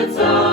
it's all.